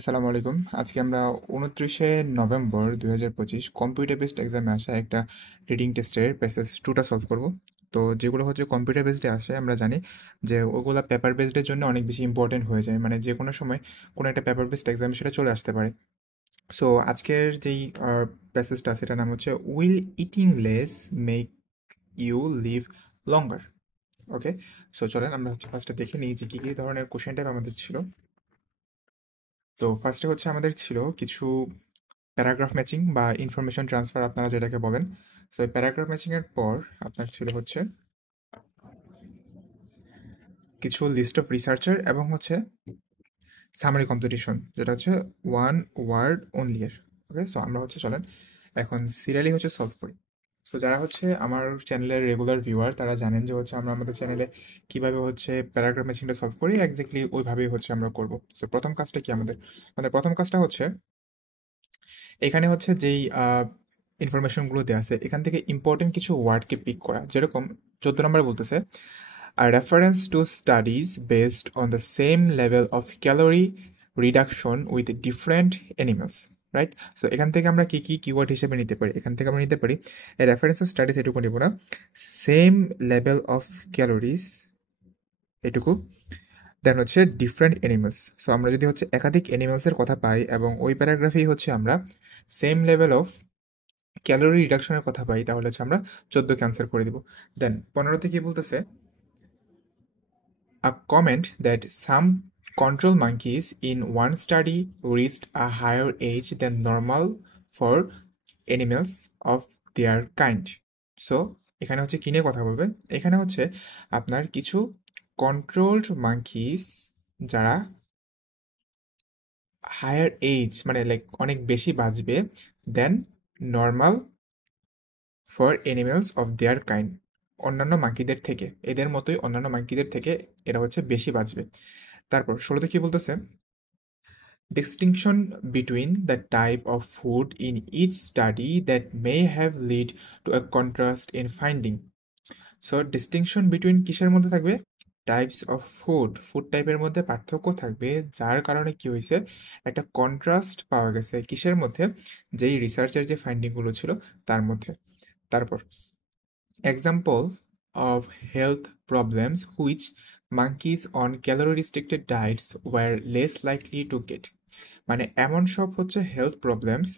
আসসালামু আলাইকুম। আজকে আমরা 29শে নভেম্বর 2025 কম্পিউটার বেসড এক্সামে আসা একটা রিডিং টেস্টের প্যাসেজ 2টা সলভ করব। তো যেগুলো হচ্ছে কম্পিউটার বেসডে আসে আমরা জানি যে ওগুলা পেপার বেসডের জন্য অনেক বেশি ইম্পর্টেন্ট হয়ে যায়, মানে যে কোনো সময় কোনো একটা পেপার বেসড এক্সাম সেটা চলে আসতে পারে। সো আজকের যেই প্যাসেজটা সেটার নাম হচ্ছে will eating less make you live longer. Okay, so চলেন আমরা হচ্ছে ফার্স্টে দেখে নিই যে কী কী ধরনের কোশ্চেন টাইপ আমাদের ছিল। তো ফার্স্টে হচ্ছে আমাদের ছিল কিছু প্যারাগ্রাফ ম্যাচিং বা ইনফরমেশন ট্রান্সফার আপনারা যেটাকে বলেন। সো এই প্যারাগ্রাফ ম্যাচিংয়ের পর আপনার ছিল হচ্ছে কিছু লিস্ট অফ রিসার্চার এবং হচ্ছে সামারি কম্পিটিশন, যেটা হচ্ছে ওয়ান ওয়ার্ড অনলি এর। ওকে, সো আমরা হচ্ছে চলেন এখন সিরিয়ালি হচ্ছে সলভ করি। সো যারা হচ্ছে আমার চ্যানেলের রেগুলার ভিউয়ার তারা জানেন যে হচ্ছে আমরা আমাদের চ্যানেলে কীভাবে হচ্ছে প্যারাগ্রাফ ম্যাচিংটা সলভ করি, এক্স্যাক্টলি ওইভাবেই হচ্ছে আমরা করব। সো প্রথম কাজটা কি আমাদের, আমাদের প্রথম কাজটা হচ্ছে এখানে হচ্ছে যেই ইনফরমেশনগুলো দেওয়া আছে এখান থেকে ইম্পর্টেন্ট কিছু ওয়ার্ডকে পিক করা, যেরকম 14 নম্বরে বলতেছে a reference to studies based on the same level of calorie reduction with different animals, right? So এখান থেকে আমরা কি কি কিওয়ার্ড হিসেবে নিতে পারি, এখান থেকে আমরা নিতে পারি এ রেফারেন্স অফ স্টাডিজ, এটুকু নিব না, সেম লেভেল অফ ক্যালোরিজ এটুকু, দেন হচ্ছে ডিফারেন্ট অ্যানিমেলস। সো আমরা যদি হচ্ছে একাধিক অ্যানিমেলসের কথা পাই এবং ওই প্যারাগ্রাফেই হচ্ছে আমরা সেম লেভেল অফ ক্যালোরি রিডাকশনের কথা পাই, তাহলে হচ্ছে আমরা 14 ক্যান্সেল করে দিব। দেন 15তে কি বলতেছে, a comment that some control monkeys in one study reached a higher age than normal for animals of their kind. So এখানে হচ্ছে কি নিয়ে কথা বলবে, এখানে হচ্ছে আপনার কিছু কন্ট্রোলড মাঙ্কিস যারা হায়ার এজ মানে লাইক অনেক বেশি বাঁচবে then normal for animals of their kind, অন্যান্য মাঙ্কিদের থেকে, এদের মতোই অন্যান্য মাঙ্কিদের থেকে এরা হচ্ছে বেশি বাঁচবে। তারপর 16তে কি বলতেছে, distinction between the type of food in each study that may have led to a contrast in finding. So distinction between কিসের মধ্যে থাকবে, টাইপস অফ ফুড, ফুড টাইপের মধ্যে পার্থক্য থাকবে, যার কারণে কি হয়েছে একটা কন্ট্রাস্ট পাওয়া গেছে কিসের মধ্যে, যেই রিসার্চের যে ফাইন্ডিংগুলো ছিল তার মধ্যে। তারপর example of health problems which monkeys on calorie restricted diets were less likely to get, মানে এমন সব হচ্ছে হেলথ প্রবলেমস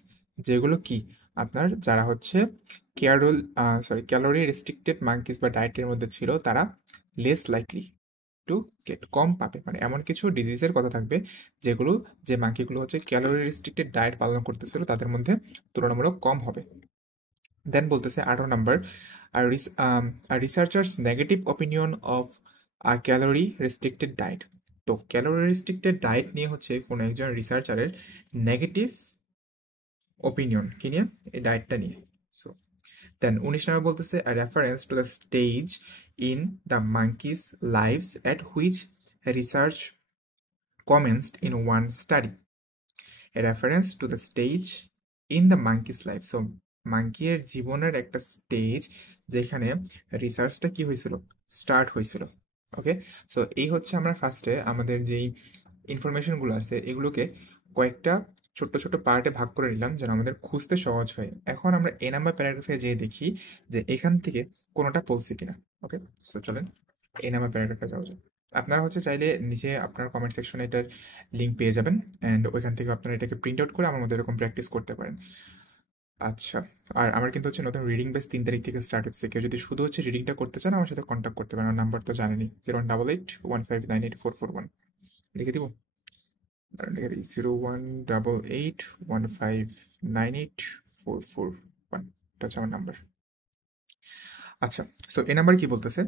যেগুলো কি আপনার যারা হচ্ছে ক্যালোরি রেস্ট্রিক্টেড মাঙ্কিস বা ডায়েটের মধ্যে ছিল তারা লেস লাইকলি টু গেট, কম পাবে, মানে এমন কিছু ডিজিজের কথা থাকবে যেগুলো, যে মাঙ্কিগুলো হচ্ছে ক্যালোরি রেস্ট্রিক্টেড ডায়েট পালন করতেছিল তাদের মধ্যে তুলনামূলক কম হবে। দেন বলতেছে 18 নম্বর, a researcher's negative opinion of a calorie restricted diet। তো ক্যালোরি রেস্ট্রিক্টেড ডায়েট নিয়ে হচ্ছে কোনো একজন রিসার্চারের নেগেটিভ ওপিনিয়ন কি নিয়ে, এই ডায়েটটা নিয়ে। সো দেন 19 নম্বর বলতেছে a reference to the stage in the monkeys lives at which research commenced in one study, a reference to the stage in the monkey's life। So মাঙ্কির জীবনের একটা স্টেজ যেখানে রিসার্চটা কি হয়েছিল, স্টার্ট হয়েছিল। ওকে, সো এই হচ্ছে আমরা ফার্স্টে আমাদের যেই ইনফরমেশনগুলো আছে এগুলোকে কয়েকটা ছোট্ট ছোট্ট পার্টে ভাগ করে নিলাম যেন আমাদের খুঁজতে সহজ হয়। এখন আমরা এ নাম্বার প্যারাগ্রাফে যেয়ে দেখি যে এখান থেকে কোনোটা পড়ছে কিনা। ওকে, সো চলেন এ নাম্বার প্যারাগ্রাফে যাওয়া যায়। আপনারা হচ্ছে চাইলে নিচে আপনার কমেন্ট সেকশনে এটার লিঙ্ক পেয়ে যাবেন, অ্যান্ড ওইখান থেকে আপনারা এটাকে প্রিন্ট আউট করে আমার মধ্যে এরকম প্র্যাকটিস করতে পারেন। আচ্ছা, আর আমার কিন্তু হচ্ছে নতুন রিডিং বেস 3 তারিখ থেকে স্টার্ট হচ্ছে, কেউ যদি শুধু হচ্ছে রিডিংটা করতে চান আমার সাথে কন্ট্যাক্ট করতে পারেন, আমার নাম্বার তো জানেনি, 018815988441। লিখে দিব, দাঁড়ান লিখে দিই, 0188159844 এটা হচ্ছে আমার নাম্বার। আচ্ছা, সো এই নাম্বার কি বলতেছে,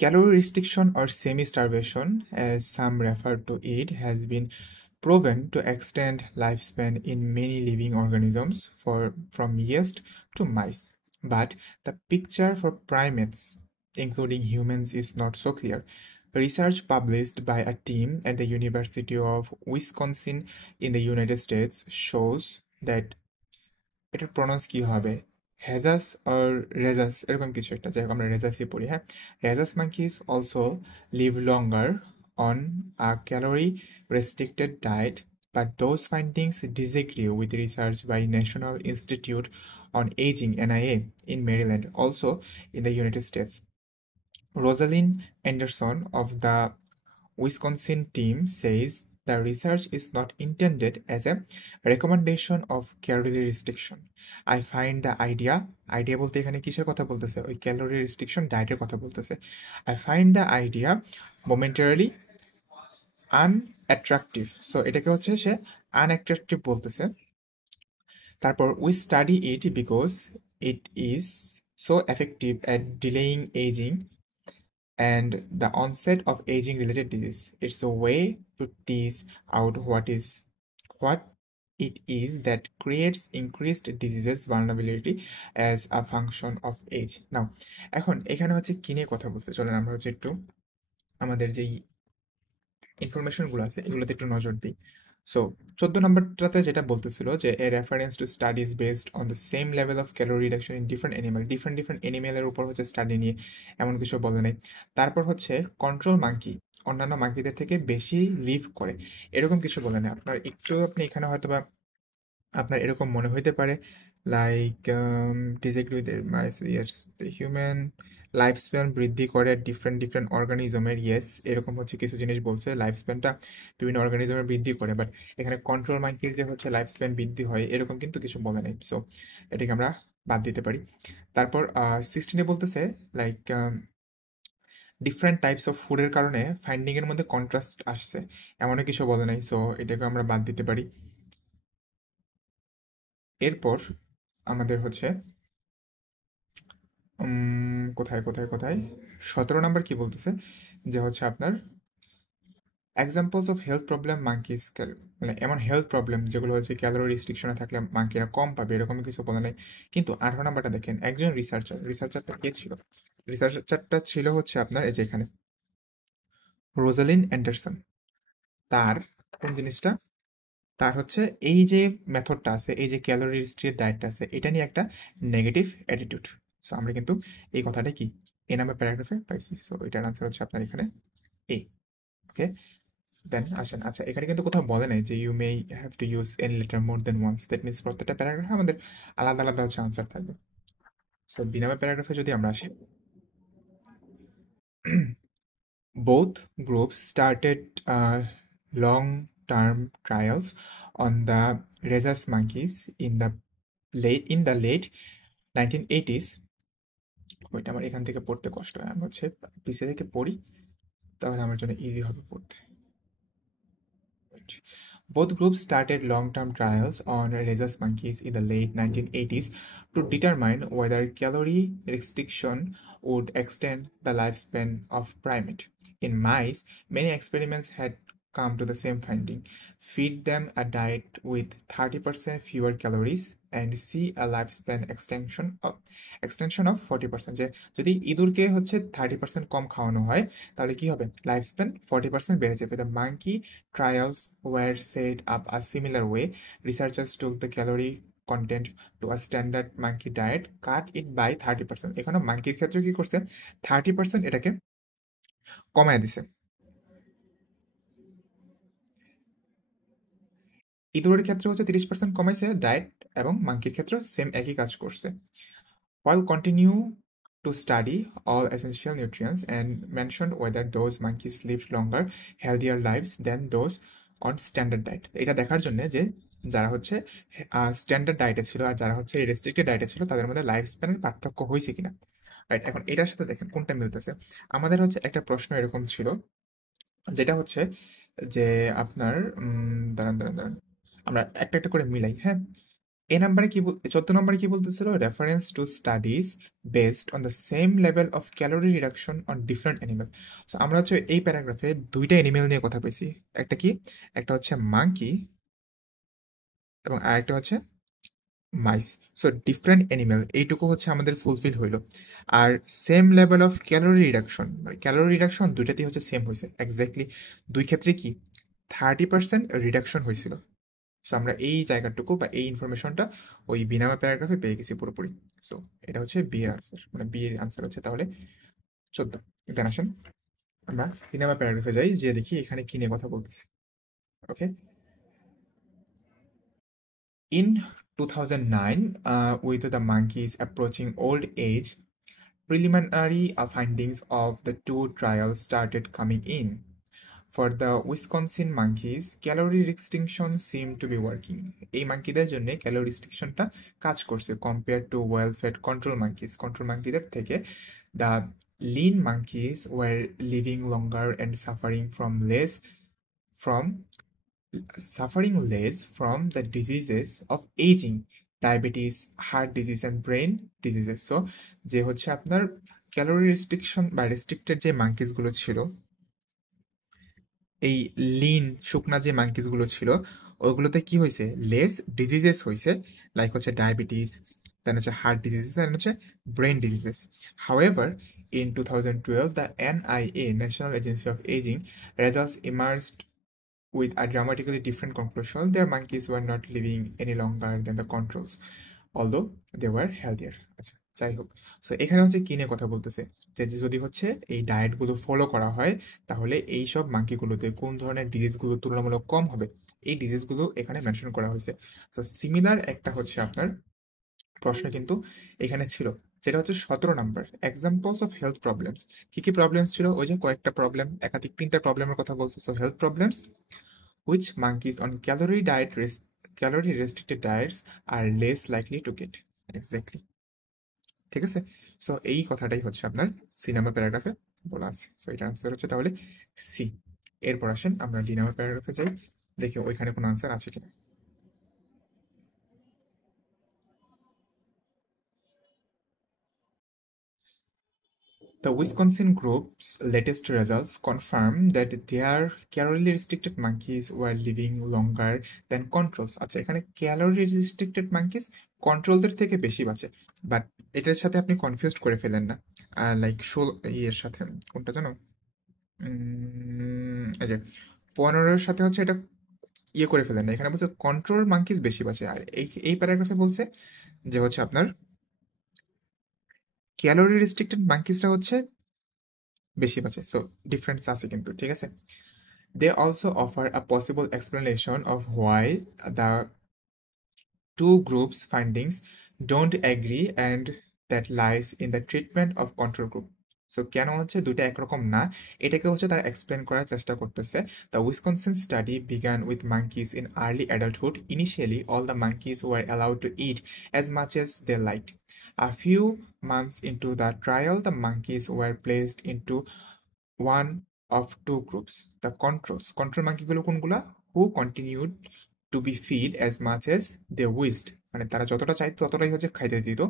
calorie restriction or semi-starvation, as some refer to it, has been proven to extend lifespan in many living organisms from yeast to mice. But the picture for primates, including humans, is not so clear. Research published by a team at the University of Wisconsin in the United States shows that এটার pronounce কি হবে, হেজাস আর রেজাস এরকম কিছু একটা, যাই হোক আমরা রেজাসই পড়ি। হ্যাঁ, রেজাস monkeys also live longer on a calorie restricted diet, but those findings disagree with research by National Institute on Aging NIA in Maryland, also in the United States. Rosalind Anderson of the Wisconsin team says the research is not intended as a recommendation of calorie restriction. I find the idea বলতে এখানে কিসের কথা বলতেছে, ওই calorie restriction ডায়েটের কথা বলতেছে। I find the idea momentarily unattractive, so এটাকে হচ্ছে সে unattractive বলতেছে। তারপর we study it because it is so effective at delaying aging and the onset of aging related disease. It's a way to tease out what it is that creates increased diseases vulnerability as a function of age. Now, এখন এখানে হচ্ছে কি নিয়ে কথা বলছে, চলেন আমরা হচ্ছে একটু আমাদের যেই ইনফরমেশনগুলো আছে এগুলোতে একটু নজর দিই। সো 14 নম্বরটাতে যেটা বলতেছিল যে a reference to studies based on the same level of calorie reduction in different এনিমেলের উপর হচ্ছে স্টাডি নিয়ে এমন কিছু বলে নাই। তারপর হচ্ছে কন্ট্রোল মাঙ্কি অন্যান্য মাঙ্কিদের থেকে বেশি লিভ করে, এরকম কিছু বলে না। আপনি এখানে হয়তো বা আপনার এরকম মনে হইতে পারে like disagree with my years human life span বৃদ্ধি করে ডিফারেন্ট অর্গানিজমের, ইয়েস এরকম হচ্ছে কিছু জিনিস বলছে, লাইফ স্প্যানটা বিভিন্ন অর্গানিজমের বৃদ্ধি করে, বাট এখানে কন্ট্রোল মাইন্ডের যে হচ্ছে লাইফ স্প্যান বৃদ্ধি হয় এরকম কিন্তু কিছু বলে নাই, সো এটাকে আমরা বাদ দিতে পারি। তারপর 16-এ বলতেছে লাইক ডিফারেন্ট টাইপস অফ ফুডের কারণে ফাইন্ডিংয়ের মধ্যে কন্ট্রাস্ট আসছে, এমনও কিছু বলে নাই, সো এটাকে আমরা বাদ দিতে পারি। এরপর আমাদের হচ্ছে কোথায় 17 নাম্বার কি বলতেছে যে হচ্ছে আপনার examples of health problem monkeys, মানে এমন হেলথ প্রবলেম যেগুলো হচ্ছে ক্যালোরি রিস্ট্রিকশনে থাকলে মাঙ্কিরা কম পাবে এরকম কিছু বলা নেই। কিন্তু 18 নাম্বারটা দেখেন, একজন রিসার্চারটা কে ছিল? রিসার্চারটা ছিল হচ্ছে আপনার এই যে এখানে রোজালিন অ্যান্ডারসন। তার কোন জিনিসটা, তার হচ্ছে এই যে মেথডটা আছে, এই যে ক্যালোরি রিস্ট্রিক্টেড ডায়েটটা আছে, এটা নিয়ে একটা নেগেটিভ অ্যাটিটিউড। সো আমরা কিন্তু এই কথাটা কি এ নাম্বার প্যারাগ্রাফে পাইছি, সো এটার আনসার হচ্ছে আপনার এখানে এ। ওকে, দেন আসেন, আচ্ছা এখানে কিন্তু কোথাও বলে নাই যে you may have to use any letter more than once, that means প্রত্যেকটা প্যারাগ্রাফে আমাদের আলাদা আলাদা হচ্ছে আনসার থাকবে। সো বি নাম্বার প্যারাগ্রাফে যদি আমরা আসি, both groups started long-term trials on the rhesus monkeys in the late 1980s. ওইটা আমার এখান থেকে পড়তে কষ্ট হয়, আমি হচ্ছে পিছিয়ে থেকে পড়ি তাহলে আমার জন্য ইজি হবে পড়তে। Both groups started long-term trials on rhesus monkeys in the late 1980s to determine whether calorie restriction would extend the lifespan of primate. In mice, many experiments had come to the same finding. Feed them a diet with 30% fewer calories and see a lifespan extension of 40%. যে যদি ইঁদুরকে হচ্ছে 30% কম খাওয়ানো হয় তাহলে কি হবে, life span 40% বেড়ে যাবে। The monkey trials were set up a similar way. Researchers took the calorie content to a standard monkey diet, cut it by 30%. এখানে মাঙ্কির ক্ষেত্রে কি করছে, 30% এটাকে কমায় দিছে। ইঁদুরের ক্ষেত্রে হচ্ছে 30% কমাইছে ডায়েট, এবং মাঙ্কির ক্ষেত্রে সেম একই কাজ করছে। While continue to study all essential nutrients and mentioned whether those monkeys lived longer, healthier lives than those on standard diet. এটা দেখার জন্য যে যারা হচ্ছে স্ট্যান্ডার্ড ডায়েটে ছিল আর যারা হচ্ছে রেস্ট্রিক্টেড ডায়েটে ছিল তাদের মধ্যে লাইফ স্প্যানের পার্থক্য হয়েছে কিনা। রাইট, এখন এটার সাথে দেখেন কোনটা মিলতেছে। আমাদের হচ্ছে একটা প্রশ্ন এরকম ছিল যেটা হচ্ছে যে আপনার দাঁড়ান আমরা একটা একটা করে মিলাই, হ্যাঁ। এ নাম্বারে কি 14 নম্বরে কি বলতেছিল, reference to studies based on the same level of calorie reduction on different animal. So আমরা হচ্ছে এই প্যারাগ্রাফে দুইটা অ্যানিমেল নিয়ে কথা পেয়েছি, একটা কি, একটা হচ্ছে মাঙ্কি এবং আরেকটা হচ্ছে মাইস। সো ডিফারেন্ট অ্যানিমেল এইটুকু হচ্ছে আমাদের ফুলফিল হইলো। আর same level of calorie reduction, মানে ক্যালোরি রিডাকশন দুইটাতেই হচ্ছে সেম হয়েছে এক্স্যাক্টলি, দুই ক্ষেত্রে কি 30% রিডাকশন হয়েছিল। সো আমরা এই জায়গাটুকু বা এই ইনফরমেশনটা ওই বিনামা প্যারাগ্রাফে পেয়ে গেছি পুরোপুরি। সো এটা হচ্ছে বি এর আনসার, মানে বি এর আনসার হচ্ছে তাহলে 14। দেন আসেন আমরা সিনেমা প্যারাগ্রাফে যাই, যে দেখি এখানে কি নিয়ে কথা বলতেছে। ওকে, in 2009, with the monkeys approaching old age, preliminary findings of the two trials started coming in. For the Wisconsin monkeys, calorie restriction seemed to be working. এই মাঙ্কিদের জন্য ক্যালোরি রিস্ট্রিকশনটা কাজ করছে compare to well fed control monkeys. Control মাঙ্কিদের থেকে the lean monkeys were living longer and from suffering less from the diseases of aging, diabetes, heart disease and brain diseases. So যে হচ্ছে আপনার ক্যালোরি রেস্ট্রিকশন বা restricted যে মাঙ্কিসগুলো ছিল, এই Lin শুকনা যে মাঙ্কিসগুলো ছিল, ওইগুলোতে কি হয়েছে, লেস ডিজিজেস হয়েছে, লাইক হচ্ছে ডায়াবেটিস, দেন হচ্ছে হার্ট ডিজিজেস, দেন হচ্ছে brain diseases. However, in 2012, the NIA, National Agency of Aging, results emerged with a dramatically different conclusion. Their monkeys were not living any longer than the controls, although they were healthier. আচ্ছা, যাই হোক। So এখানে হচ্ছে কি নিয়ে কথা বলতেছে, যে যদি হচ্ছে এই ডায়েটগুলো ফলো করা হয়, তাহলে এই সব মাঙ্কিগুলোতে কোন ধরনের ডিজিজগুলো তুলনামূলক কম হবে, এই ডিজিজগুলো এখানে মেনশন করা হয়েছে। সো সিমিলার একটা হচ্ছে আপনার প্রশ্ন কিন্তু এখানে ছিল, যেটা হচ্ছে 17 number, examples of health problems. কি কি প্রবলেমস ছিল, ওই যে কয়েকটা প্রবলেম, একাধিক 3টা প্রবলেমের কথা বলছে। So health problems, which monkeys on calorie restricted diets are less likely to get, exactly, ঠিক আছে। সো এই কথাটাই হচ্ছে আপনার সিনেমা প্যারাগ্রাফে বলা আছে। সো এটার আনসার হচ্ছে তাহলে সি। এরপর আসেন আমরা ডি নাম্বার প্যারাগ্রাফে যাই, দেখি ওইখানে কোনো আনসার আছে কিনা। The Wisconsin group's latest results confirm that their calorie restricted monkeys were living longer than controls. আচ্ছা, এখানে ক্যালোরি রেস্ট্রিক্টেড মাঙ্কিস কন্ট্রোলদের থেকে বেশি বাঁচে, বাট এটার সাথে আপনি কনফিউজ করে ফেলেন না, লাইক ইয়ের সাথে, কোনটা জানো, এই যে 15-এর সাথে হচ্ছে এটা ইয়ে করে ফেলেন না। এখানে বলছে কন্ট্রোল মাঙ্কিস বেশি বাঁচে, আর এই প্যারাগ্রাফে বলছে যে হচ্ছে আপনার ক্যালোরি রেস্ট্রিক্টেড মাঙ্কিসটা হচ্ছে বেশি বাঁচে। সো ডিফারেন্স আছে কিন্তু, ঠিক আছে। They also offer a possible explanation of why the two groups' findings don't agree, and that lies in the treatment of control group. So কেন হচ্ছে দুইটা একরকম না, এটাকে হচ্ছে তারা এক্সপ্লেন করার চেষ্টা করতেছে। The Wisconsin study began with monkeys in early adulthood. Initially, all the monkeys were allowed to eat as much as they liked. A few months into the trial, the monkeys were placed into one of two groups. The control মাঙ্কিগুলো কোনগুলা, who continued to be fed as much as they wished, মানে তারা যতটা চাইতো ততটাই হচ্ছে খাইতে দিত,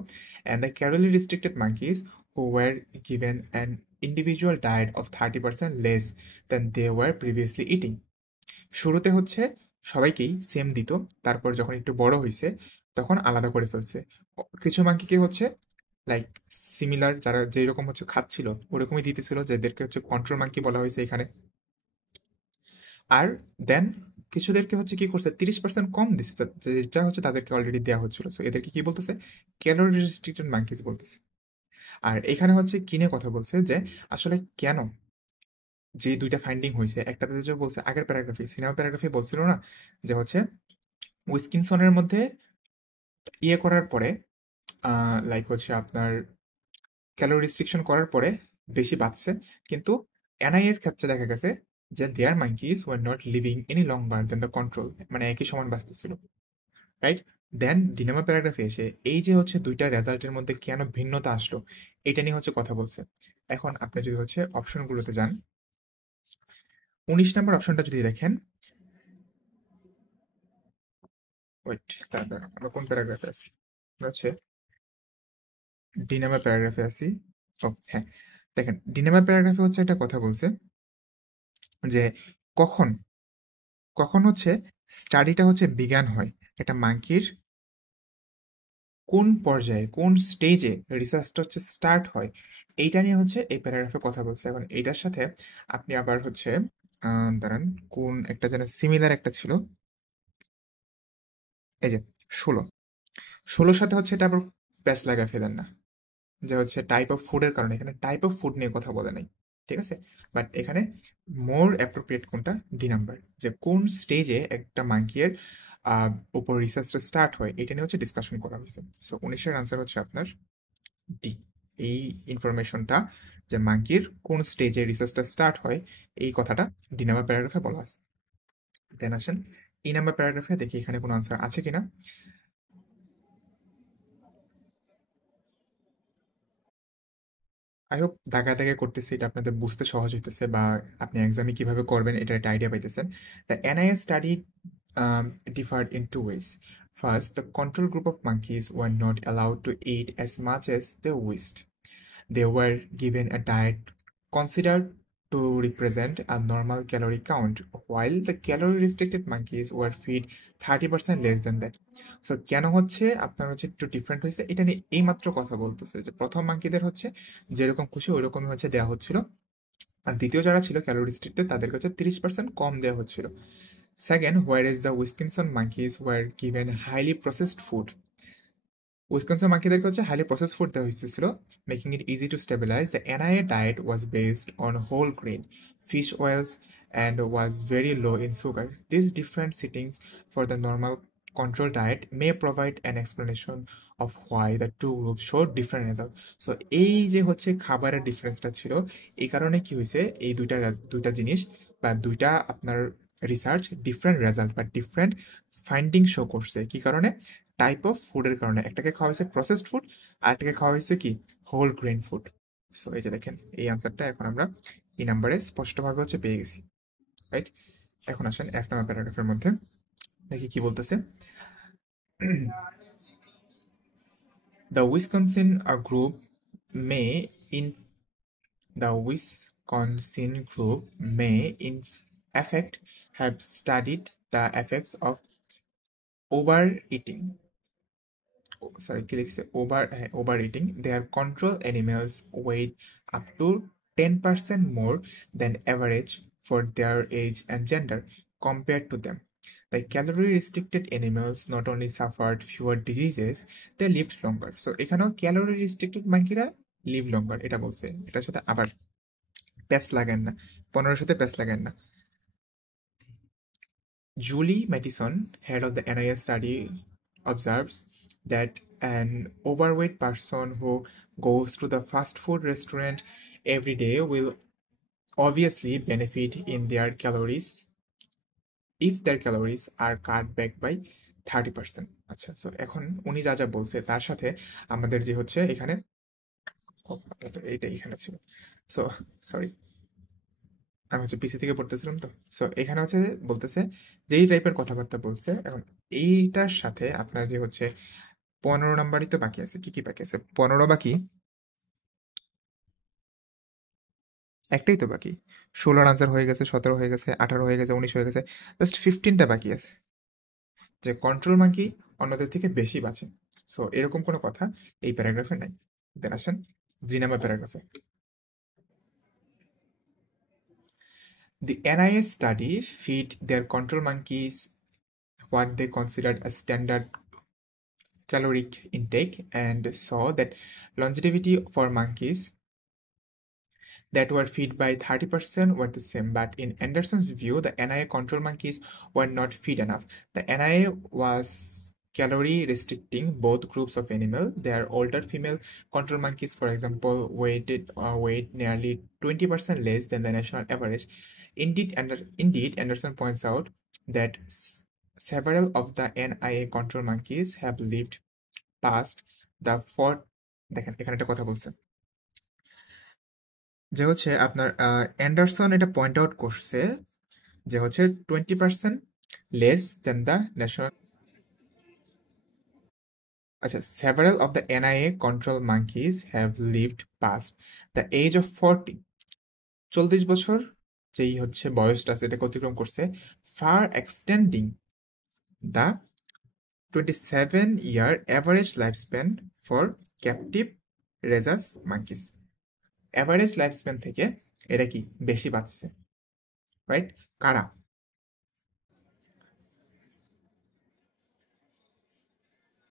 and the calorie restricted monkeys who were given an individual diet of 30% less than they were previously eating. শুরুতে হচ্ছে সবাইকেই সেম দিত, তারপর যখন একটু বড় হয়েছে তখন আলাদা করে ফেলছে। কিছু মাঙ্কিকে হচ্ছে লাইক সিমিলার, যারা যেরকম হচ্ছে খাচ্ছিল ওরকমই দিতেছিল, যাদেরকে হচ্ছে কন্ট্রোল মাঙ্কি বলা হয়েছে এখানে। আর দেন কিছুদেরকে হচ্ছে কি করছে, 30% কম দিচ্ছে, যেটা হচ্ছে তাদেরকে অলরেডি দেওয়া হচ্ছিল। সো এদেরকে কি বলতেছে, ক্যালোরি রেস্ট্রিক্টেড মাঙ্কিস বলতেছে। আর এখানে হচ্ছে কিনে কথা বলছে যে আসলে কেন যে দুইটা ফাইন্ডিং হয়েছে, একটাতে যে বলছে আগের প্যারাগ্রাফি, সিনেমা প্যারাগ্রাফি বলছিল না যে হচ্ছে উইসকিনসনের মধ্যে ইয়ে করার পরে, লাইক হচ্ছে আপনার ক্যালোরি রেস্ট্রিকশন করার পরে বেশি বাঁচছে, কিন্তু এনআই এর ক্ষেত্রে দেখা গেছে যে their monkeys were not living any longer than the control, মানে একই সমান বাঁচতেছিল, রাইট। দেন ডিনামা প্যারাগ্রাফে এসে এই যে হচ্ছে দুইটা রেজাল্টের মধ্যে কেন ভিন্নতা আসলো, এটা নিয়ে হচ্ছে কথা বলছে। এখন আপনি যদি হচ্ছে অপশনগুলোতে যান, 19 নম্বর অপশনটা যদি দেখেন, ওয়েট, দাঁড়া আমরা কোন প্যারাগ্রাফে আছি, হচ্ছে ডিনামা প্যারাগ্রাফে আছি। ও হ্যাঁ, দেখেন ডিনামা প্যারাগ্রাফে হচ্ছে একটা কথা বলছে যে কখন কখন হচ্ছে স্টাডিটা হচ্ছে বিজ্ঞান হয়, এটা মাঙ্কির কোন পর্যায়ে কোন স্টেজে রিসার্চটা হচ্ছে স্টার্ট হয়, এইটা নিয়ে হচ্ছে এই প্যারাগ্রাফে কথা বলছে। এখন এইটার সাথে আপনি আবার হচ্ছে দাঁড়ান, কোন একটা যেন সিমিলার একটা ছিল, এই যে 16 সাথে হচ্ছে এটা আবার প্যাচ লাগা ফেলেন না, যে হচ্ছে টাইপ অফ ফুডের কারণে, এখানে টাইপ অফ ফুড নিয়ে কথা বলে নাই। ঠিক আছে? বাট এখানে মোর অ্যাপ্রোপ্রিয়েট কোনটা, ডি নাম্বার, যে কোন স্টেজে একটা মাঙ্কির উপর রিসার্চটা স্টার্ট হয় এটা নিয়ে হচ্ছে ডিসকাশন করা হয়েছে। সো 19-এর আনসার হচ্ছে আপনার ডি। এই ইনফরমেশনটা যে মাঙ্কির কোন স্টেজে রিসার্চটা স্টার্ট হয় এই কথাটা ডি নাম্বার প্যারাগ্রাফে বলা আছে। দেন আসেন ই নাম্বার প্যারাগ্রাফে, দেখি এখানে কোনো আনসার আছে কিনা। আই হোপ দাগায় দাগায় করতেছি, এটা আপনাদের বুঝতে সহজ হইতেছে বা আপনি এক্সামে কিভাবে করবেন এটার একটা আইডিয়া পাইতেছেন। The NIS study differed in two ways. First, the control group of monkeys were not allowed to eat as much as they wished. They were given a diet considered to represent a normal calorie count, while the calorie restricted monkeys were fed 30% less than that. So কেন হচ্ছে আপনার হচ্ছে একটু different হয়েছে এটা নিয়ে এইমাত্র কথা বলতেছে, যে প্রথম মাঙ্কিদের হচ্ছে যেরকম খুশি ওইরকমই হচ্ছে দেওয়া হচ্ছিল, আর দ্বিতীয় যারা ছিল ক্যালোরি রিস্ট্রিক্টেড তাদেরকে হচ্ছে 30% কম দেওয়া হচ্ছিল। Second, whereas the Wisconsin monkeys were given highly processed food. Wisconsin মাঙ্কিদেরকে হচ্ছে হাইলি প্রসেস ফুড দেওয়া হয়েছিল, making it easy to stabilise. The NIA diet was based on whole grain fish oils and was very low in sugar. These different settings for the normal control diet may provide an explanation of why the two groups showed different results. So এই যে হচ্ছে খাবারের ডিফারেন্সটা ছিল, এই কারণে কি হয়েছে এই দুইটা জিনিস বা দুইটা আপনার রিসার্চ ডিফারেন্ট রেজাল্ট বা ডিফারেন্ট ফাইন্ডিং শো করছে। কি কারণে? টাইপ অফ ফুডের কারণে। একটাকে খাওয়া হয়েছে প্রসেসড ফুড, আর একটাকে খাওয়া হয়েছে কি হোল গ্রেন ফুড। সো এই যে দেখেন এই আনসারটা এখন আমরা এই নাম্বারে স্পষ্টভাবে হচ্ছে পেয়ে গেছি, রাইট? এখন আসেন এফ নাম্বার প্যারাগ্রাফের মধ্যে, দেখি কি বলতেছে। The Wisconsin group may in the Wisconsin group may in effect have studied the effects of overeating, sorry কি লিখছে, overeating their control animals weighed up to 10% more than average for their age and gender compared to them. The calorie restricted animals not only suffered fewer diseases, they lived longer. So এখানেও calorie restricted মাঙ্কিরা live longer এটা বলছে। এটার সাথে আবার প্যাচ লাগান না, 15-এর সাথে প্যাচ লাগান না। Julie Mattison, head of the NIS study, observes that an overweight person who goes to the fast food restaurant every day will obviously benefit in their calories if their calories are cut back by 30%. আচ্ছা, so এখন উনি যা যা বলছে তার সাথে আমাদের যে হচ্ছে এখানে এইটা এখানে ছিল, সো সরি আমি হচ্ছে পিসি থেকে পড়তেছিলাম তো। সো এখানে হচ্ছে বলতেছে যেই টাইপের কথাবার্তা বলছে, এখন এইটার সাথে আপনার যে হচ্ছে 15 নাম্বারই তো বাকি আছে। কি কি বাকি আছে? 15 বাকি, একটাই তো বাকি। 16 আনসার হয়ে গেছে, 17 হয়ে গেছে, 18 হয়ে গেছে, 19 হয়ে গেছে, জাস্ট 15টা বাকি আছে, যে কন্ট্রোল মাঙ্কি অন্যদের থেকে বেশি বাঁচে। সো এরকম কোনো কথা এই প্যারাগ্রাফে নাই। দেন আসেন G number প্যারাগ্রাফে। The NIS study feed their control monkeys what they considered a standard caloric intake and saw that longevity for monkeys that were fed by 30% were the same. But in Anderson's view, the NIA control monkeys were not fed enough. The NIA was calorie restricting both groups of animal. Their older female control monkeys, for example, weighed nearly 20% less than the national average. Indeed, Anderson points out that several of the NIA control monkeys have lived past the fourth। দেখেন এখানে একটা কথা বলছে যে হচ্ছে আপনার Anderson এটা point out করছে যে হচ্ছে 20% লেস দেন দ্য ন্যাশনাল। আচ্ছা, several of the NIA control monkeys have lived past the age of 40। 40 বছর যেই হচ্ছে বয়সটা আছে এটাকে অতিক্রম করছে, far extending the 27-year average lifespan for captive rhesus monkeys। Average life span থেকে এটা কি বেশি বাঁচছে, রাইট? কারা?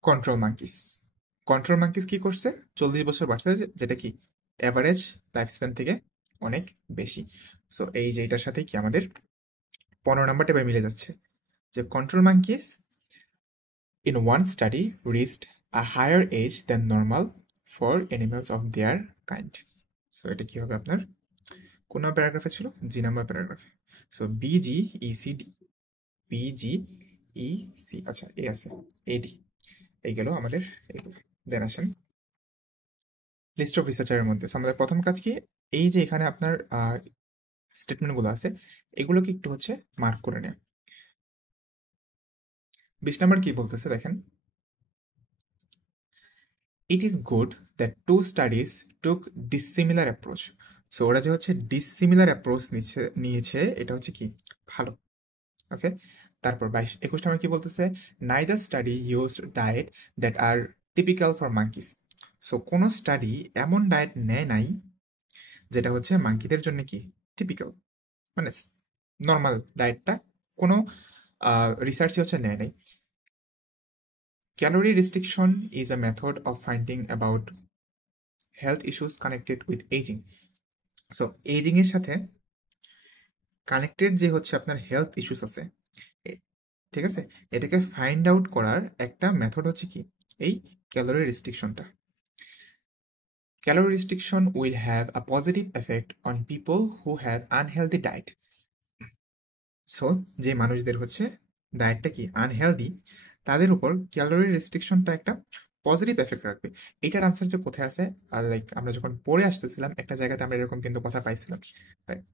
Control monkeys. কন্ট্রোল মাঙ্কিস কি করছে? 40 বছর বাঁচছে, যেটা কি অ্যাভারেজ লাইফ স্প্যান থেকে অনেক বেশি। সো এই যে এটার সাথে কি আমাদের 15 নাম্বারটা এবার মিলে যাচ্ছে, যে control monkeys in one study reached a higher age than normal for animals of their kind. So এটা কি হবে আপনার কোন প্যারাগ্রাফে ছিল? G number প্যারাগ্রাফে। So BGECD, BGEC, আচ্ছা এ আছে, এডি, এই গেল আমাদের এইগুলো। দেন আসেন লিস্ট অফ রিসার্চারের মধ্যে। So আমাদের প্রথম কাজ কি, এই যে এখানে আপনার স্টেটমেন্টগুলো আছে এগুলোকে একটু হচ্ছে মার্ক করে নেয়। 20 নাম্বার কি বলতেছে দেখেন, it is good that two studies took dissimilar approach. So ওরা যে হচ্ছে ডিসিমিলার অ্যাপ্রোচ নিয়েছে এটা হচ্ছে কি ভালো। ওকে, তারপর 21 নাম্বার কি বলতেছে, neither study used diet that are typical for monkeys. So কোনো স্টাডি এমন ডায়েট নেয় নাই যেটা হচ্ছে মাঙ্কিদের জন্য কি টিপিক্যাল, মানে নর্মাল ডায়েটটা কোনো রিসার্চই হচ্ছে নেয় নাই। Calorie restriction is a method of finding about health issues connected with ageing. So ageing এর সাথে কানেক্টেড যে হচ্ছে আপনার হেলথ ইস্যুস আছে, ঠিক আছে, এটাকে ফাইন্ড আউট করার একটা মেথড হচ্ছে কি এই calorie রেস্ট্রিকশনটা। Calorie restriction will have a positive effect on people who have unhealthy diet. So যে মানুষদের হচ্ছে ডায়েটটা কি আনহেলদি, তাদের উপর ক্যালোরি রেস্ট্রিকশনটা একটা পজিটিভ এফেক্ট রাখবে। এটার আনসার যে কোথায় আছে, আর লাইক আমরা যখন পড়ে আসতেছিলাম একটা জায়গাতে আমরা এরকম কিন্তু কথা পাইছিলাম।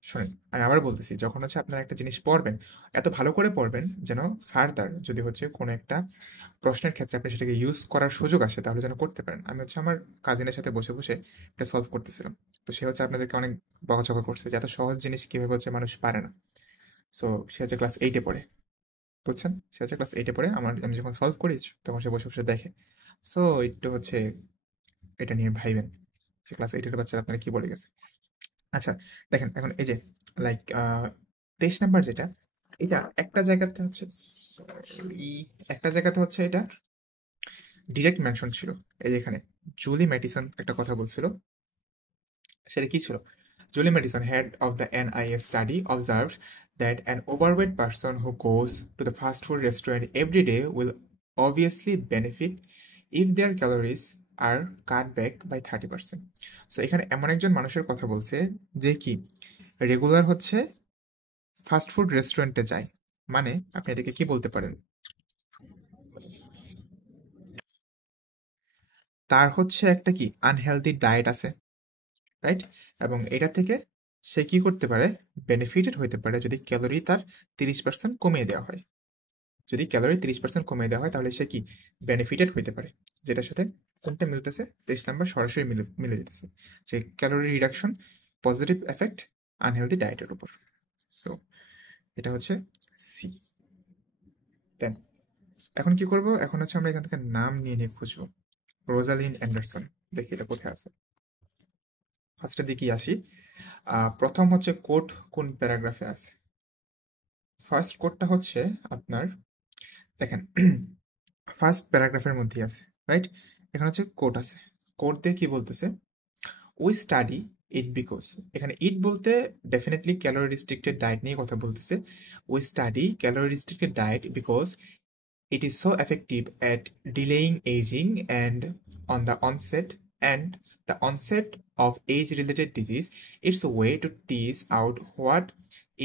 শোনেন আমি আবার বলতেছি, যখন হচ্ছে আপনারা একটা জিনিস পড়বেন এত ভালো করে পড়বেন যেন ফার্দার যদি হচ্ছে কোনো একটা প্রশ্নের ক্ষেত্রে আপনি সেটাকে ইউজ করার সুযোগ আসে তাহলে যেন করতে পারেন। আমি হচ্ছে আমার কাজিনের সাথে বসে বসে এটা সলভ করতেছিলাম, তো সে হচ্ছে আপনাদেরকে অনেক বকাঝকা করছে যে এত সহজ জিনিস কীভাবে হচ্ছে মানুষ পারে না। সো সে হচ্ছে ক্লাস 8-এ পড়ে, বুঝছেন, সে হচ্ছে ক্লাস 8-এ পড়ে, আমি যখন সলভ করি তখন সে বসে বসে দেখে। সো একটু হচ্ছে এটা নিয়ে ভাইবেন যে ক্লাস 8-এর বাচ্চারা আপনারা কি বলে গেছে। আচ্ছা দেখেন এখন এই যে লাইক 23 নাম্বার যেটা, এটা একটা জায়গাতে হচ্ছে sorry, একটা জায়গাতে হচ্ছে এটা ডিরেক্ট মেনশন ছিল। এই যে এখানে জুলি ম্যাডিসন একটা কথা বলছিল, সেটা কি ছিল, Julie Madison, head of the NIS study, observed that an overweight person who goes to the fast food restaurant every day will obviously benefit if their calories are cut back by 30%. So এখানে এমন একজন মানুষের কথা বলছে যে কি regular হচ্ছে fast food রেস্টুরেন্টে যায়, মানে আপনি এটাকে কি বলতে পারেন, তার হচ্ছে একটা কি আনহেলদি ডায়েট আছে, রাইট, এবং এটা থেকে সে কি করতে পারে, বেনিফিটেড হইতে পারে যদি ক্যালোরি তার 30% কমিয়ে দেওয়া হয়। যদি ক্যালোরি 30% কমিয়ে দেওয়া হয় তাহলে সে কি বেনিফিটেড হইতে পারে, যেটার সাথে কোনটা মিলতেছে, 23 নাম্বার সরাসরি মিলে মিলে যেতেছে যে calorie reduction positive effect unhealthy ডায়েটের উপর। সো এটা হচ্ছে সি। দেন এখন কি করব, এখন হচ্ছে আমরা এখান থেকে নাম নিয়ে নিয়ে খুঁজবো। রোজালিন অ্যান্ডারসন, দেখি এটা কোথায় আছে। ফার্স্টের দিকেই আসি। প্রথম হচ্ছে কোট কোন প্যারাগ্রাফে আছে, ফার্স্ট কোটটা হচ্ছে আপনার দেখেন ফার্স্ট প্যারাগ্রাফের মধ্যেই আছে, রাইট, এখানে হচ্ছে কোট আছে, কোট দিয়ে কি বলতেছে, উই স্টাডি ইট বিকজ, এখানে ইট বলতে ডেফিনেটলি ক্যালোরি রিস্ট্রিক্টেড ডায়েট নিয়ে কথা বলতেছে। We study calorie restricted diet because it is so effective at delaying aging and on the onset and the onset of age-related disease. It's a way to tease out what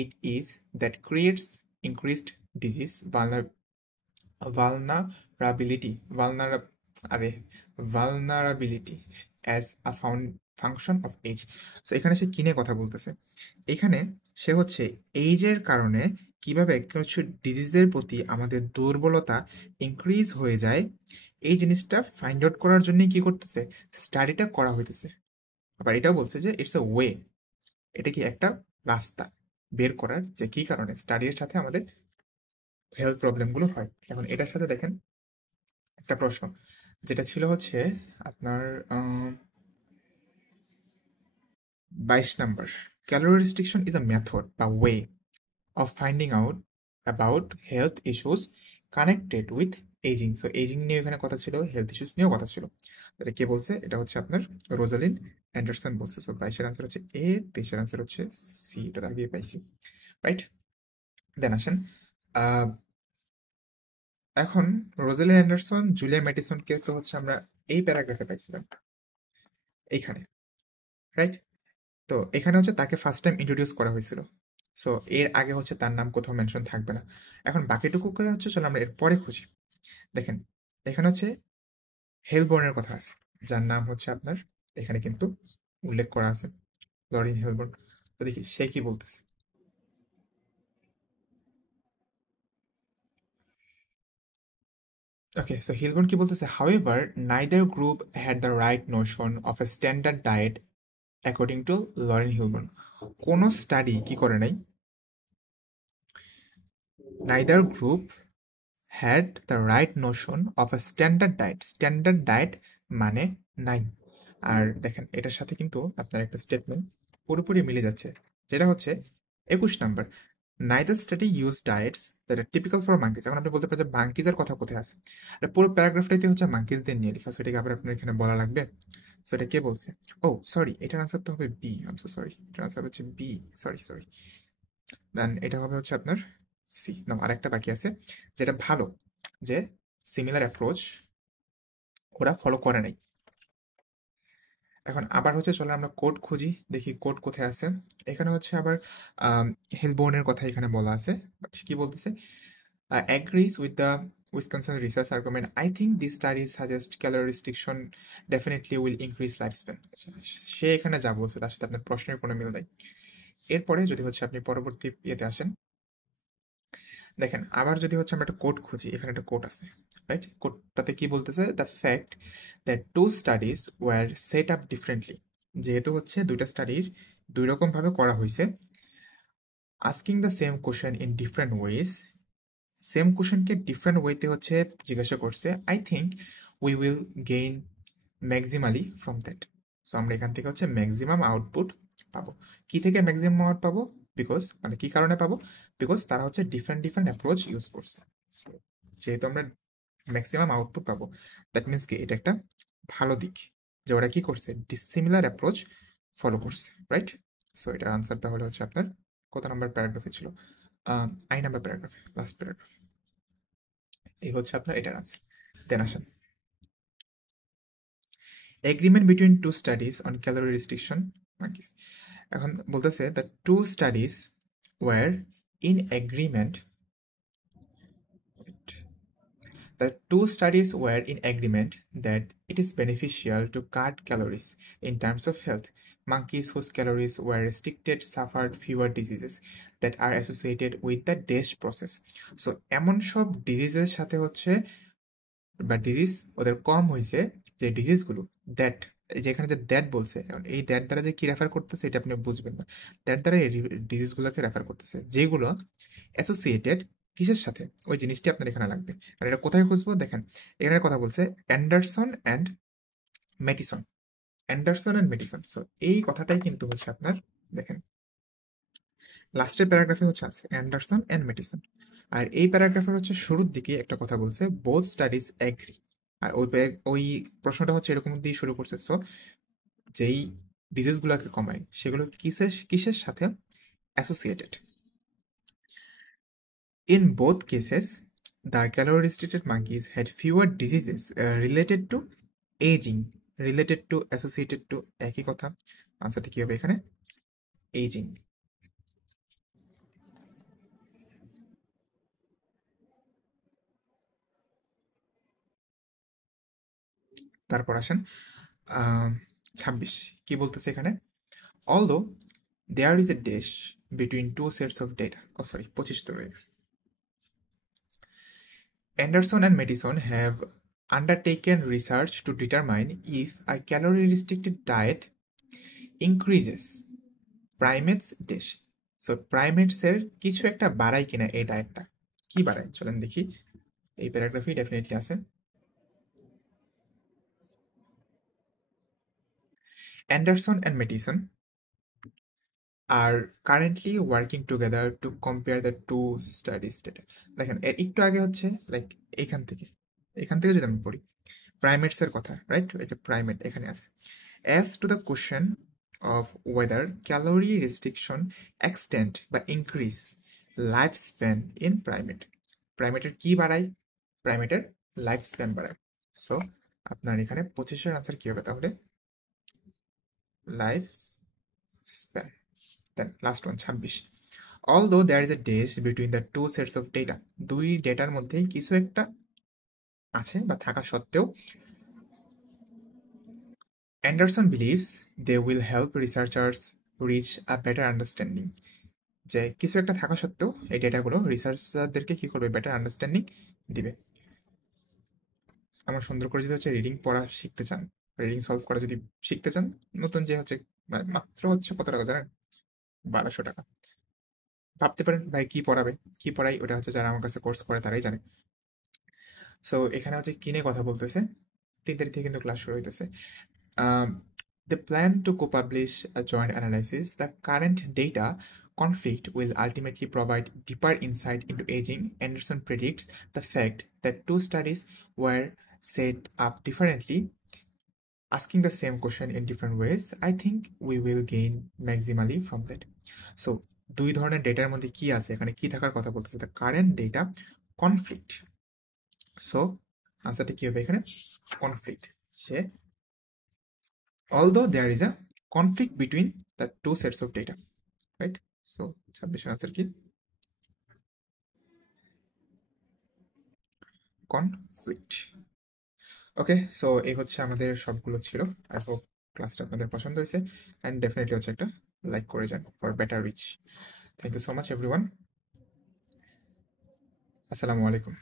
it is that creates increased disease vulnerability vulnerability as a function of age. So এখানে সে কিনে কথা বলতেছে, এখানে সে হচ্ছে এইজের কারণে কিভাবে কিছু ডিজিজের প্রতি আমাদের দুর্বলতা ইনক্রিজ হয়ে যায় এই জিনিসটা ফাইন্ড আউট করার জন্যই কি করতেছে, স্টাডিটা করা হইতেছে। আবার এটাও বলছে যে ইটস এ ওয়ে, এটা কি একটা রাস্তা বের করার যে কি কারণে স্টাডির সাথে আমাদের হেলথ প্রবলেমগুলো হয়। এখন এটার সাথে দেখেন একটা প্রশ্ন যেটা ছিল হচ্ছে আপনার 22 number, calorie restriction is a method বা way of finding out about health issues connected with aging. So ageing নিয়ে এখানে কথা ছিল, হেলথ ইস্যুস নিয়েও কথা ছিল। এটা কে বলছে, এটা হচ্ছে আপনার রোজালিন অ্যান্ডারসন বলছে। সো 22-এর আনসার হচ্ছে এ, 23-এর আনসার হচ্ছে সি। এটা তো আগেই পাইছি, রাইট? দেন আসেন, আহ, এখন রোজালিন অ্যান্ডারসন, জুলিয়া ম্যাটিসনকে তো হচ্ছে আমরা এই প্যারাগ্রাফে পাইছিলাম এইখানে, রাইট? তো এখানে হচ্ছে তাকে ফার্স্ট টাইম ইন্ট্রোডিউস করা হয়েছিল। সো এর আগে হচ্ছে তার নাম কোথাও মেনশন থাকবে না। এখন বাকিটুকুকে হচ্ছে চলো আমরা এর পরে খুঁজি। দেখেন, এখানে হচ্ছে হেলবোর্নের কথা আছে, যার নাম হচ্ছে আপনার এখানে কিন্তু উল্লেখ করা আছে, লরিন হেলবোর্ন। তো দেখি সে কি বলতেছে। ওকে, সো হেলবোর্ন কি বলতেছে? However neither group had the right notion of a standard diet according to Lauren Hilborn. কোনো স্টাডি কি করে নাই, neither group had the right notion of a standard diet. Standard diet মানে নাই। আর দেখেন এটার সাথে কিন্তু আপনার একটা স্টেটমেন্ট পুরোপুরি মিলে যাচ্ছে, যেটা হচ্ছে 21 number, neither study use diets that are typical for monkeys. এখন আপনি বলতে পারেন যে মাঙ্কিজের কথা কোথায় আছে? আর পুরো প্যারাগ্রাফটাইতে হচ্ছে মাঙ্কিজদের নিয়ে লেখা, সেটাকে আবার আপনার এখানে বলা লাগবে? সো এটা কে বলছে? ও সরি, এটার আনসার তো হবে B. I am so sorry, এটার আনসার হচ্ছে বি। Sorry sorry. দেন এটা হবে হচ্ছে আপনার সি। না, আরেকটা বাকি আছে, যেটা ভালো, যে সিমিলার অ্যাপ্রোচ ওরা ফলো করে নাই। এখন আবার হচ্ছে চলো আমরা কোড খুঁজি, দেখি কোড কোথায় আছে। এখানে হচ্ছে আবার হেলবোর্নের কথা এখানে বলা আছে। But সে কি বলতেছে? Agrees with the Wisconsin research argument. I think these studies suggest calorie restriction definitely will increase lifespan. আচ্ছা, সে এখানে যা বলছে তার সাথে আপনার প্রশ্নের কোনো মিল নাই। এরপরে যদি হচ্ছে আপনি পরবর্তী ইয়েতে আসেন, দেখেন আবার যদি হচ্ছে আমরা একটা কোড খুঁজি, এখানে একটা কোড আছে, রাইট? কোডটাতে কি বলতেছে? The fact that two studies were set up differently. যেহেতু হচ্ছে দুইটা স্টাডির দুই রকম ভাবে করা হয়েছে, asking the same question in different ways, same কোশ্চেনকে ডিফারেন্ট ওয়েতে হচ্ছে জিজ্ঞাসা করছে। I think we will gain maximally from that. So আমরা এখান থেকে হচ্ছে ম্যাক্সিমাম আউটপুট পাবো। কি থেকে ম্যাক্সিমাম আউট পাবো? বিকজ মানে কি কারণে পাবো? বিকজ তারা হচ্ছে ডিফারেন্ট ডিফারেন্ট অ্যাপ্রোচ ইউজ করছে। So, যেহেতু আমরা ম্যাক্সিমাম আউটপুট পাবো, দ্যাট মিনস কি এটা একটা ভালো দিক, যে ওরা কি করছে? ডিসিমিলার অ্যাপ্রোচ ফলো করছে, রাইট? সো এটার আনসার তাহলে হচ্ছে আপনার কত নাম্বার প্যারাগ্রাফে ছিল? আই নাম্বার প্যারাগ্রাফে, লাস্ট প্যারাগ্রাফ। এই হচ্ছে আপনার এটার আনসার। দেন আসেন, agreement between two studies on calorie restriction monkeys. এখন বলতেছে the two studies were in agreement, the two studies were in agreement that it is beneficial to cut calories. In terms of health, monkeys whose calories were restricted suffered fewer diseases that are associated with the DASH process. So এমন সব ডিজিজের সাথে হচ্ছে বা disease ওদের কম হয়েছে, যে ডিজিজগুলো that, যেখানে যে দ্যাট বলছে, এখন এই দ্যাট দ্বারা যে কি রেফার করতেছে এটা আপনি বুঝবেন না। দ্যাট দ্বারা এই ডিজিজগুলোকে রেফার করতেছে যেগুলো অ্যাসোসিয়েটেড কিসের সাথে, ওই জিনিসটি আপনার এখানে লাগবে। আর এটা কোথায় খুঁজবো? দেখেন এখানে কথা বলছে Anderson and Mattison, Anderson and Mattison. So এই কথাটাই কিন্তু হচ্ছে আপনার, দেখেন লাস্টের প্যারাগ্রাফে হচ্ছে আছে অ্যান্ডারসন অ্যান্ড মেটিসন। আর এই প্যারাগ্রাফের হচ্ছে শুরুর দিকে একটা কথা বলছে বোথ স্টাডিজ এগ্রি। আর ওই প্রশ্নটা হচ্ছে এরকম দিয়ে শুরু করছে। সো যেই ডিজিজগুলোকে কমায় সেগুলো কিসের কিসের সাথে associated? In both cases, the calorie-restricted monkeys had fewer diseases related to aging, related to, associated to, একই কথা। আনসারটা কি হবে এখানে? এজিং। তারপর আসেন 26, কি বলতেছে এখানে? Although there is a dash between two sets of data. Oh, sorry, 25 তো রয়ে গেছে। Anderson and Madison have undertaken research to determine if a calorie-restricted diet increases primates ডিশ। সো প্রাইমেটসের কিছু একটা বাড়ায় কিনা এই ডায়েটটা, কি বাড়ায় চলেন দেখি। এই প্যারাগ্রাফি ডেফিনেটলি আছে। Anderson and Madison are currently working together to compare the two studies data. দেখেন এর একটু আগে হচ্ছে লাইক এখান থেকে যদি আমি পড়ি প্রাইমেটসের কথা, রাইট? এই যে প্রাইমেট এখানে আছে, As to the question of whether calorie restriction extend বা increase lifespan in primate, প্রাইমেটের কি বাড়ায়? প্রাইমেটের লাইফ স্প্যান বাড়ায়। সো আপনার এখানে 25-এর আনসার কি হবে তাহলে? Life span. Then last one 26, although there is a dash between the two sets of data, দুই ডেটার মধ্যেই কিছু একটা আছে বা থাকা সত্ত্বেও Anderson believes they will help researchers reach a better understanding, যে কিছু একটা থাকা সত্ত্বেও এই ডেটাগুলো রিসার্চারদেরকে কি করবে? বেটার আন্ডারস্ট্যান্ডিং দিবে। আমার সুন্দর করে যদি হচ্ছে রিডিং পড়া শিখতে চান, রিডিং সলভ করা যদি শিখতে চান, নতুন যে হচ্ছে মাত্র হচ্ছে কত টাকা জানেন? 1200 টাকা। ভাবতে পারেন ভাই কি পড়াবে, কি পড়াই? ওটা হচ্ছে যারা আমার কাছে কোর্স করে তারাই জানে। সো এখানে হচ্ছে কিনে কথা বলতেছে, 3 তারিখ থেকে কিন্তু ক্লাস শুরু হইতেছে। They plan to co-publish a joint analysis. The current data conflict will ultimately provide deeper insight into aging. Anderson predicts the fact that two studies were set up differently, asking the same question in different ways. I think we will gain maximally from that. So দুই ধরনের ডেটার মধ্যে কি আছে, এখানে কি থাকার কথা বলতেছে? The current data conflict. So আনসারটা কি হবে এখানে? Conflict. Say although there is a conflict between the two sets of data, right? So 26 answer কি? কনফ্লিক্ট। ওকে, সো এই হচ্ছে আমাদের সবগুলো ছিল। আই হোপ ক্লাসটা আপনাদের পছন্দ হয়েছে, অ্যান্ড ডেফিনেটলি হচ্ছে একটা লাইক করে যান for better reach. Thank you so much everyone. আসসালামু আলাইকুম।